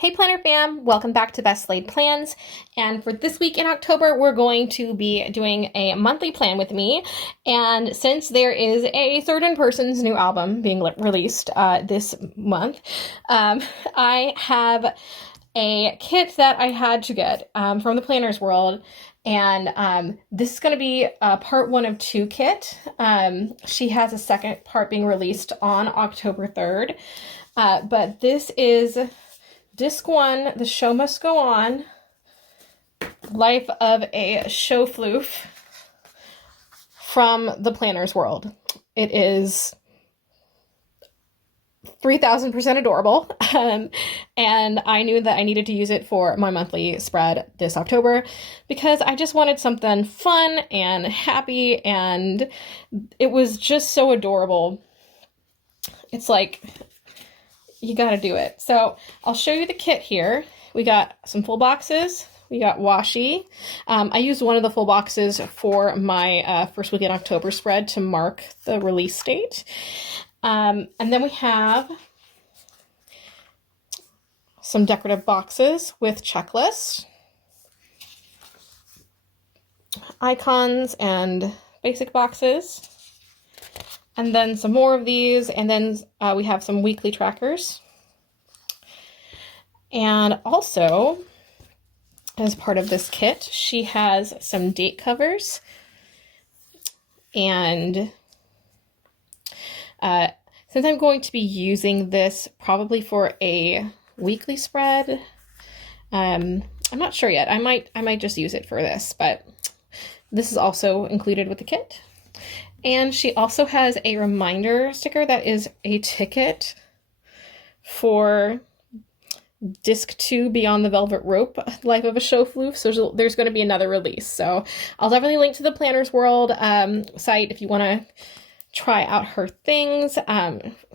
Hey Planner fam, welcome back to Best Laid Plans. And for this week in October, we're going to be doing a monthly plan with me. And since there is a certain person's new album being released this month, I have a kit that I had to get from the Planner's World. And this is going to be part 1 of 2 kit. She has a second part being released on October 3rd. But this is Disc 1, The Show Must Go On, Life of a Show Floof from the Planner's World. It is 3000% adorable, and I knew that I needed to use it for my monthly spread this October because I just wanted something fun and happy, and it was just so adorable. It's like, you gotta do it. So I'll show you the kit here. We got some full boxes. We got washi. I used one of the full boxes for my first week in October spread to mark the release date. And then we have some decorative boxes with checklists, icons, and basic boxes. And then some more of these, and then we have some weekly trackers. And also, as part of this kit, she has some date covers. And since I'm going to be using this probably for a weekly spread, I'm not sure yet. I might just use it for this, but this is also included with the kit. And she also has a reminder sticker that is a ticket for Disc 2 Beyond the Velvet Rope, Life of a Show Floof. So there's going to be another release. So I'll definitely link to the Planner's World site if you want to try out her things.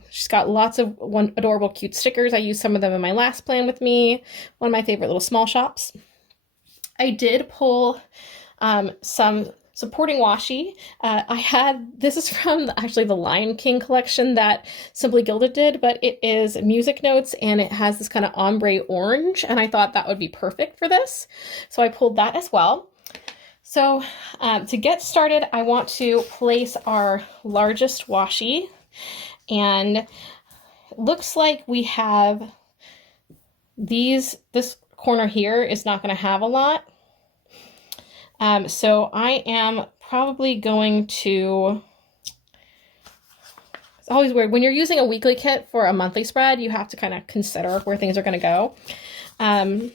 She's got lots of adorable, cute stickers. I used some of them in my last plan with me. One of my favorite little small shops. I did pull some supporting washi. This is from actually the Lion King collection that Simply Gilded did, but it is music notes and it has this kind of ombre orange, and I thought that would be perfect for this. So I pulled that as well. So to get started, I want to place our largest washi, and it looks like we have this corner here is not going to have a lot. So I am probably going to, it's always weird, when you're using a weekly kit for a monthly spread, you have to kind of consider where things are going to go. I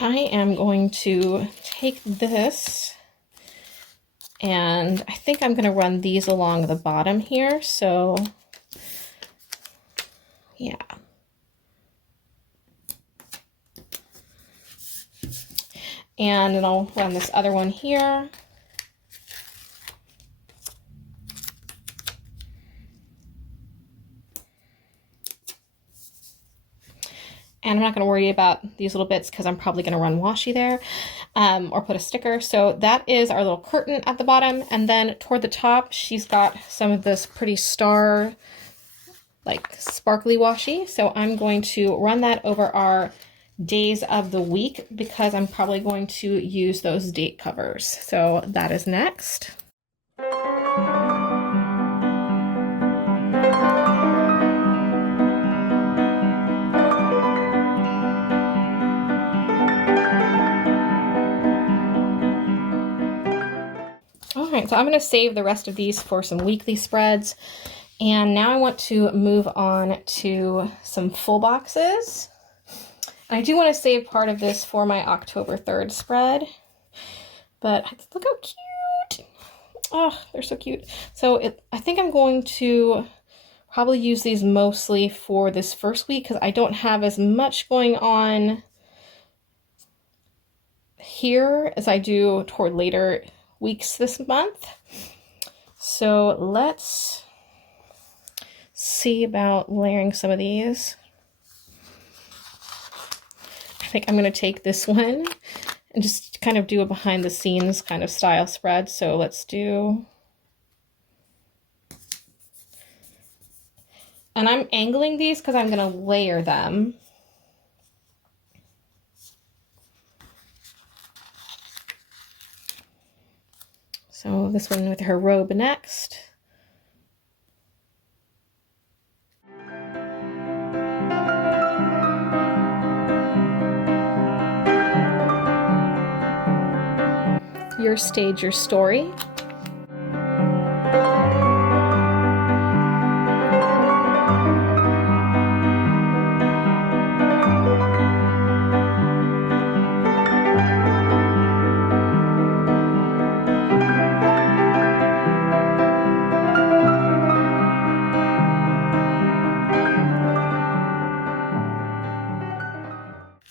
am going to take this, and I think I'm going to run these along the bottom here, so yeah. And then I'll run this other one here. And I'm not going to worry about these little bits because I'm probably going to run washi there or put a sticker. So that is our little curtain at the bottom. And then toward the top, she's got some of this pretty star, like sparkly washi. So I'm going to run that over our days of the week because I'm probably going to use those date covers. So that is next. All right, so I'm going to save the rest of these for some weekly spreads. And now I want to move on to some full boxes. I do want to save part of this for my October 3rd spread, but look how cute. Oh, they're so cute. So I think I'm going to probably use these mostly for this first week because I don't have as much going on here as I do toward later weeks this month. So let's see about layering some of these. I think I'm going to take this one and just kind of do a behind the scenes kind of style spread. So let's do, and I'm angling these because I'm going to layer them. So this one with her robe next. Your stage, your story.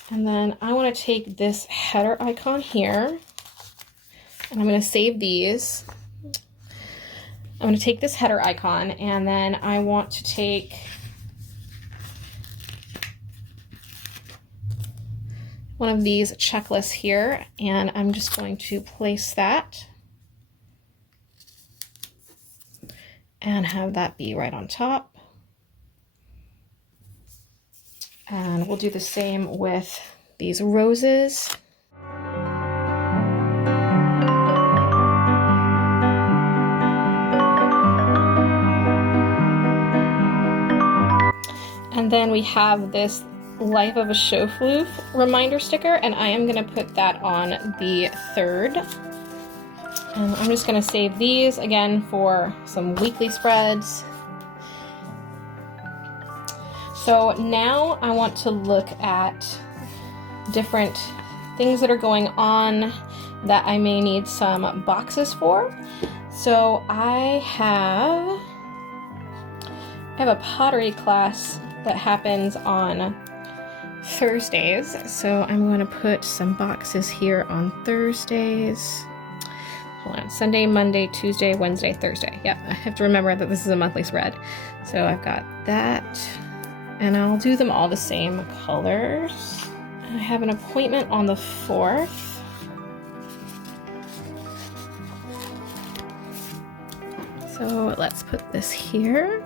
And then I want to take this header icon here, and I'm going to save these. I'm going to take this header icon, and then I want to take one of these checklists here, and I'm just going to place that and have that be right on top. And we'll do the same with these roses. And then we have this Life of a Show Floof reminder sticker, and I am going to put that on the 3rd. And I'm just going to save these again for some weekly spreads. So now I want to look at different things that are going on that I may need some boxes for. So I have a pottery class that happens on Thursdays. So I'm going to put some boxes here on Thursdays. Hold on, Sunday, Monday, Tuesday, Wednesday, Thursday. Yep, I have to remember that this is a monthly spread. So I've got that. And I'll do them all the same colors. I have an appointment on the 4th. So let's put this here.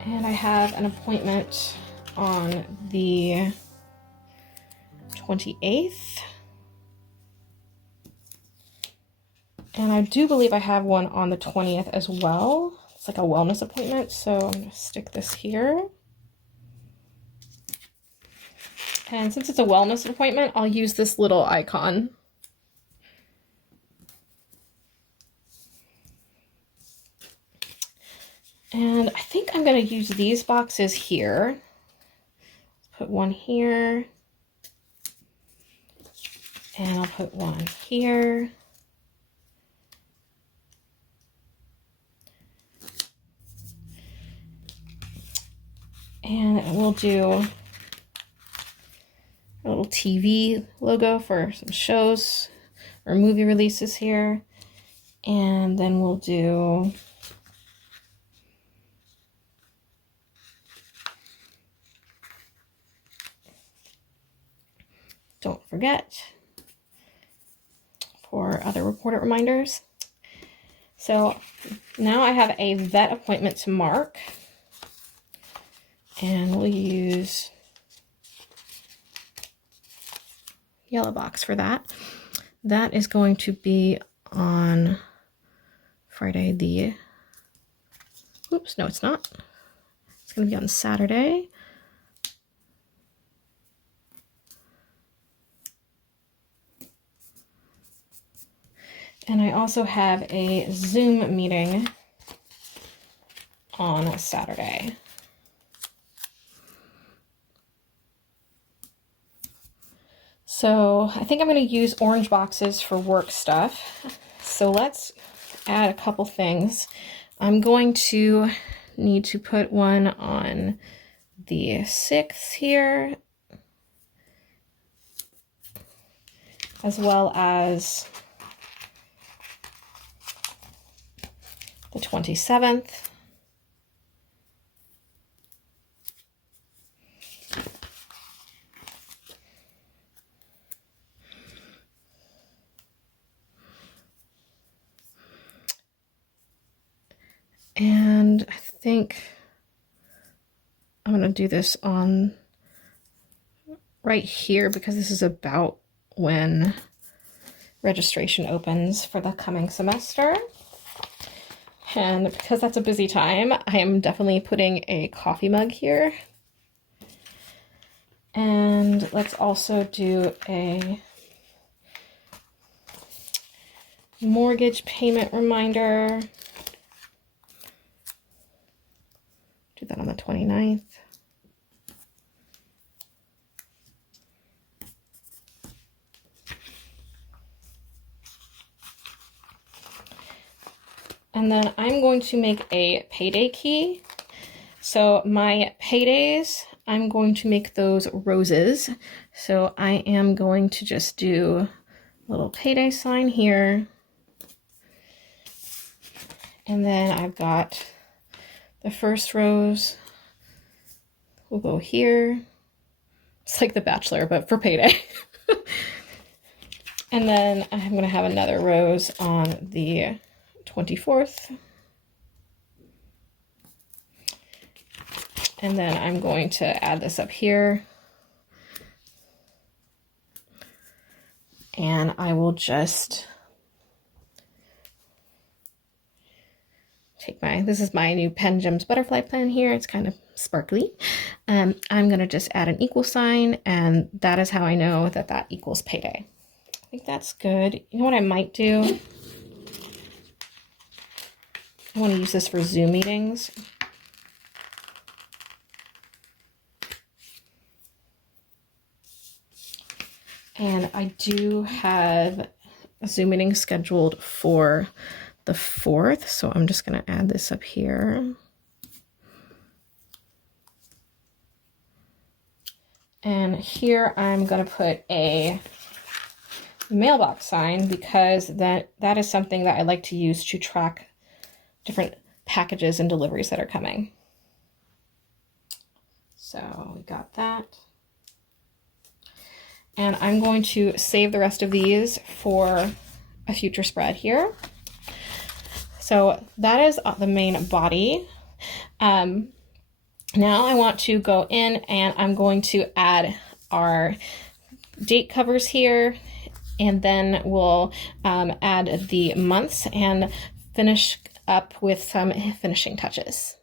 And I have an appointment on the 28th. And I do believe I have one on the 20th as well. It's like a wellness appointment, so I'm going to stick this here. And since it's a wellness appointment, I'll use this little icon. And I think I'm going to use these boxes here. Put one here. And I'll put one here. And we'll do a little TV logo for some shows or movie releases here. And then we'll do don't forget for other reporter reminders. So now I have a vet appointment to mark. And we'll use yellow box for that. That is going to be on Friday the, oops, no it's not. It's going to be on Saturday. And I also have a Zoom meeting on Saturday. So I think I'm going to use orange boxes for work stuff. So let's add a couple things. I'm going to need to put one on the 6th here, as well as the 27th. And I think I'm going to do this on right here because this is about when registration opens for the coming semester. And because that's a busy time, I am definitely putting a coffee mug here. And let's also do a mortgage payment reminder. Do that on the 29th. And then I'm going to make a payday key. So my paydays, I'm going to make those roses. So I am going to just do a little payday sign here. And then I've got the first rose will go here. It's like The Bachelor, but for payday. And then I'm going to have another rose on the 24th. And then I'm going to add this up here. And I will just take this is my new Pen Gems butterfly pen here. It's kind of sparkly. I'm going to just add an equal sign, and that is how I know that that equals payday. I think that's good. You know what I might do? I want to use this for Zoom meetings. And I do have a Zoom meeting scheduled for the 4th, so I'm just going to add this up here. And here I'm going to put a mailbox sign because that is something that I like to use to track different packages and deliveries that are coming. So we got that. And I'm going to save the rest of these for a future spread here. So that is the main body. Now I want to go in and I'm going to add our date covers here, and then we'll add the months and finish up with some finishing touches.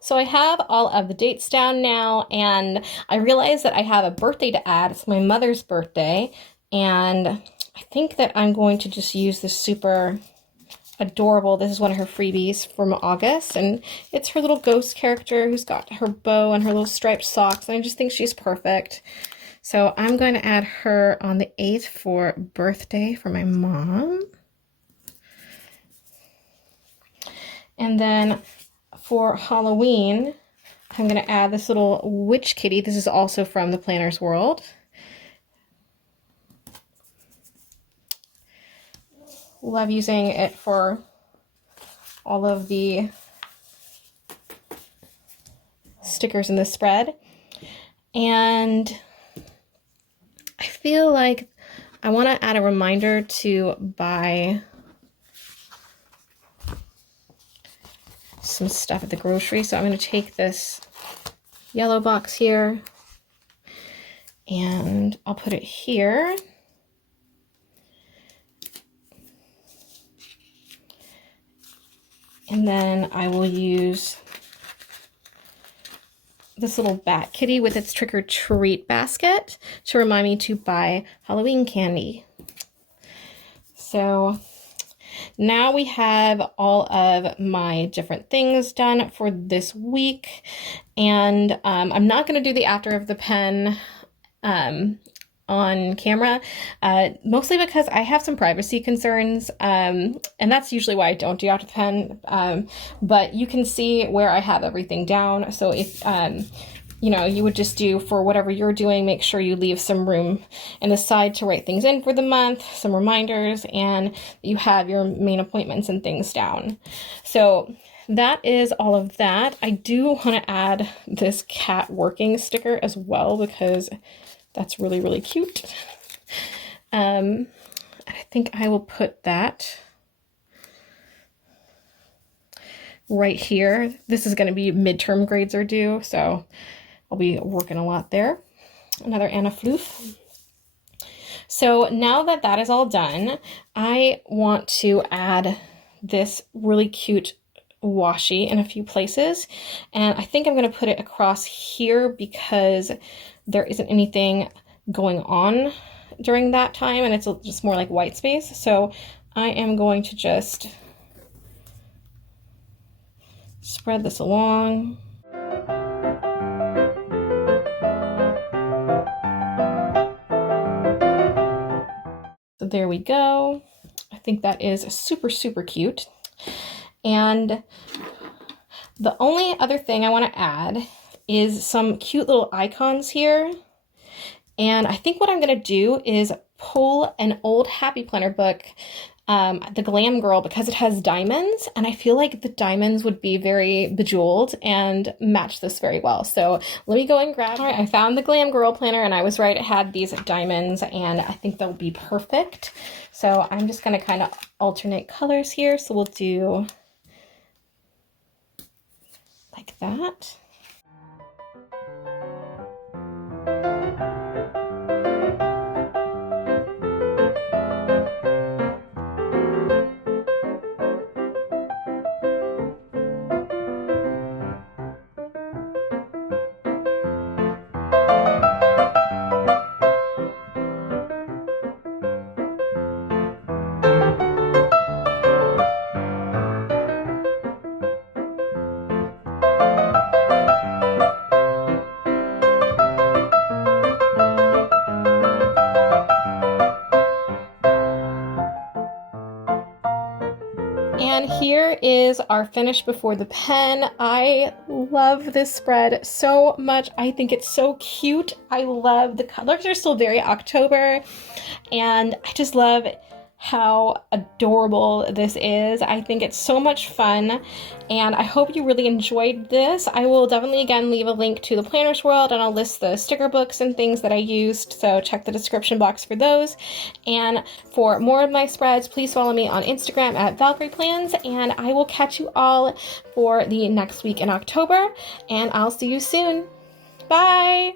So I have all of the dates down now, and I realize that I have a birthday to add. It's my mother's birthday, and I think that I'm going to just use this super adorable, this is one of her freebies from August, and it's her little ghost character who's got her bow and her little striped socks, and I just think she's perfect. So I'm going to add her on the 8th for birthday for my mom. And then for Halloween, I'm going to add this little witch kitty. This is also from the Planner's World. Love using it for all of the stickers in this spread. And I feel like I want to add a reminder to buy some stuff at the grocery. So I'm going to take this yellow box here and I'll put it here. And then I will use this little bat kitty with its trick or treat basket to remind me to buy Halloween candy. So now we have all of my different things done for this week, and I'm not going to do the after of the pen on camera, mostly because I have some privacy concerns, and that's usually why I don't do after the pen, but you can see where I have everything down. So if you know, you would just do for whatever you're doing. Make sure you leave some room in the side to write things in for the month, some reminders, and you have your main appointments and things down. So that is all of that. I do want to add this cat working sticker as well because that's really, really cute. I think I will put that right here. This is going to be midterm grades are due, so I'll be working a lot there. Another Anna Floof. So now that that is all done, I want to add this really cute washi in a few places, and I think I'm going to put it across here because there isn't anything going on during that time, and it's just more like white space. So I am going to just spread this along. So there we go. I think that is super, super cute. And the only other thing I want to add is some cute little icons here. And I think what I'm going to do is pull an old Happy Planner book, the Glam Girl, because it has diamonds, and I feel like the diamonds would be very bejeweled and match this very well. So let me go and grab it. I found the Glam Girl planner, and I was right, it had these diamonds, and I think they'll be perfect. So I'm just going to kind of alternate colors here. So we'll do like that. And here is our finish before the pen. I love this spread so much. I think it's so cute. I love the colors are still very October, and I just love how adorable this is. I think it's so much fun, and I hope you really enjoyed this. I will definitely again leave a link to the Planner's World, and I'll list the sticker books and things that I used, so check the description box for those. And for more of my spreads, please follow me on Instagram at ValkyriePlans, and I will catch you all for the next week in October, and I'll see you soon. Bye!